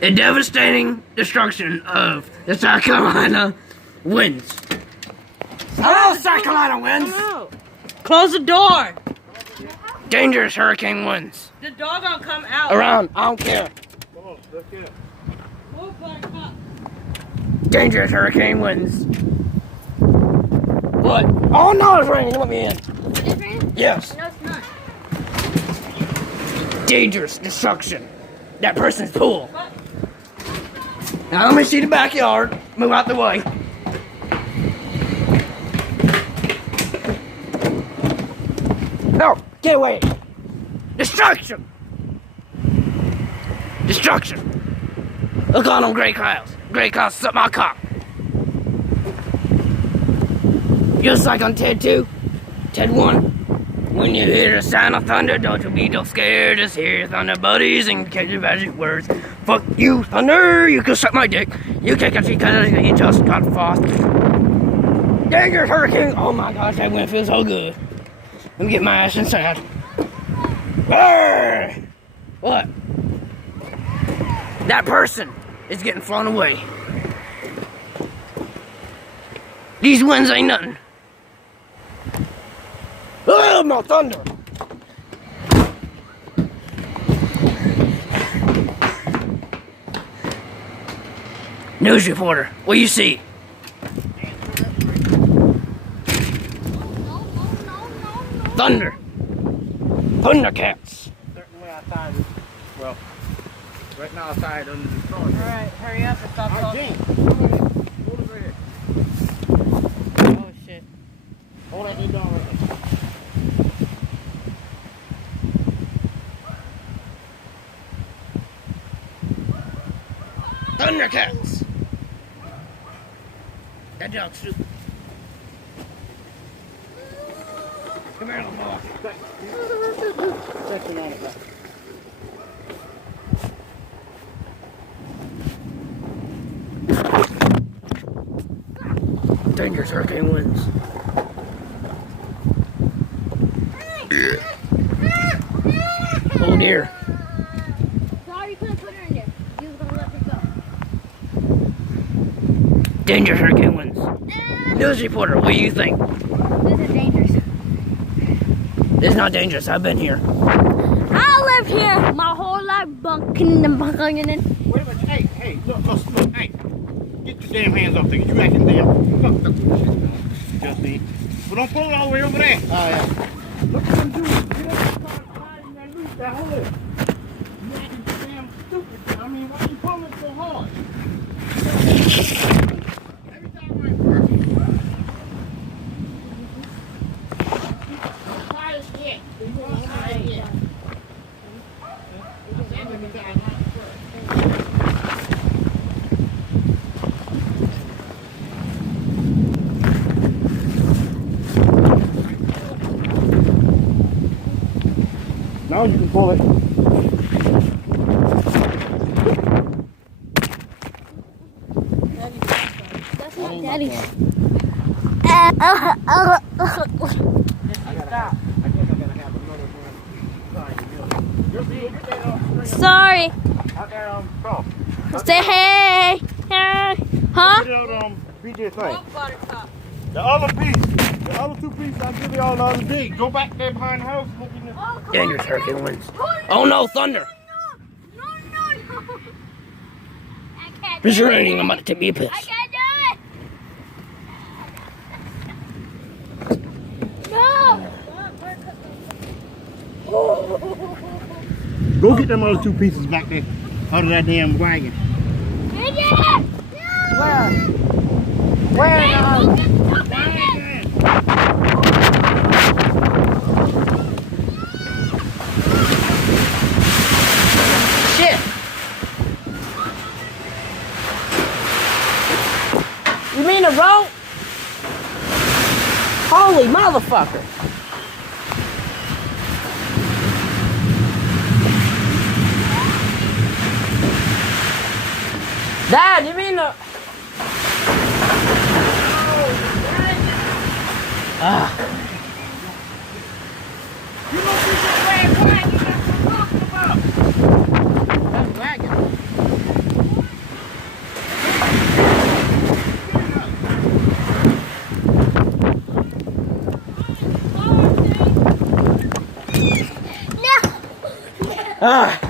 The devastating destruction of the South Carolina winds. Hello, South Carolina winds. Close the door. Dangerous hurricane winds. The dog gonna come out. Around, I don't care. Come on, let's get it. Dangerous hurricane winds. What? Oh no, it's raining. Let me in. It's raining? Yes. No, it's not. Dangerous destruction. That person's pool. Now let me see the backyard. Move out the way. No, get away. Destruction. Destruction. Look on them gray clouds. Gray clouds suck my cock. Just like on Ted 2, Ted 1. When you hear the sound of thunder, don't you be no scared. Just hear thunder buddies and catch your magic words. Fuck you, thunder. You can suck my dick. You can't catch me because you just got fast. Dangerous hurricane. Oh my gosh, that wind feels so good. Let me get my ass inside. Arr! What? That person is getting flown away. These winds ain't nothing. Oh, my thunder! News reporter, what do you see? Thunder! Thundercats! Certainly outside. Well, right now outside under the stars. Alright, hurry up and stop talking. Hold it right here. Oh shit. Hold that thing down right there. Thundercats! That dog's stupid. Come here, little boy. Section on it. Dangerous hurricane winds. Oh dear. Sorry, you couldn't put her in there. You was gonna let her go. Dangerous hurricane winds. News reporter, what do you think? This is dangerous. This is not dangerous. I've been here. I live here my whole life, bunking and bunking and then. Wait a minute. Hey, look, hey. Get your damn hands off there. You acting damn. Look, just me. But don't pull it all the way over there. Oh, yeah. Look what I'm doing. Get up and start sliding that loose, that hole. You acting damn stupid. I mean, why you pulling so hard? Every time I work. Try it again. Try it again. Every time I work. Now you can pull it. That's not daddy's. I gotta have another one. Sorry. Out there, cross. Say hey. Hey. Huh? Put it out, BJ thing. Oh, Buttercup. The other piece, the other two pieces, I'll give you all the other day. Go back there behind the house. Look in the... Dangerous hurricane winds. Oh no, thunder! No. I can't It's do it. raining. I'm about to take me a piss. I can't do it. No. Go get them other two pieces back there out of that damn wagon. Bridget! Where? Where now? Shit! You mean the rope? Holy motherfucker! Dad, you mean the... Ah. You don't think that wagon, you got what I'm talking about. That wagon. Ah.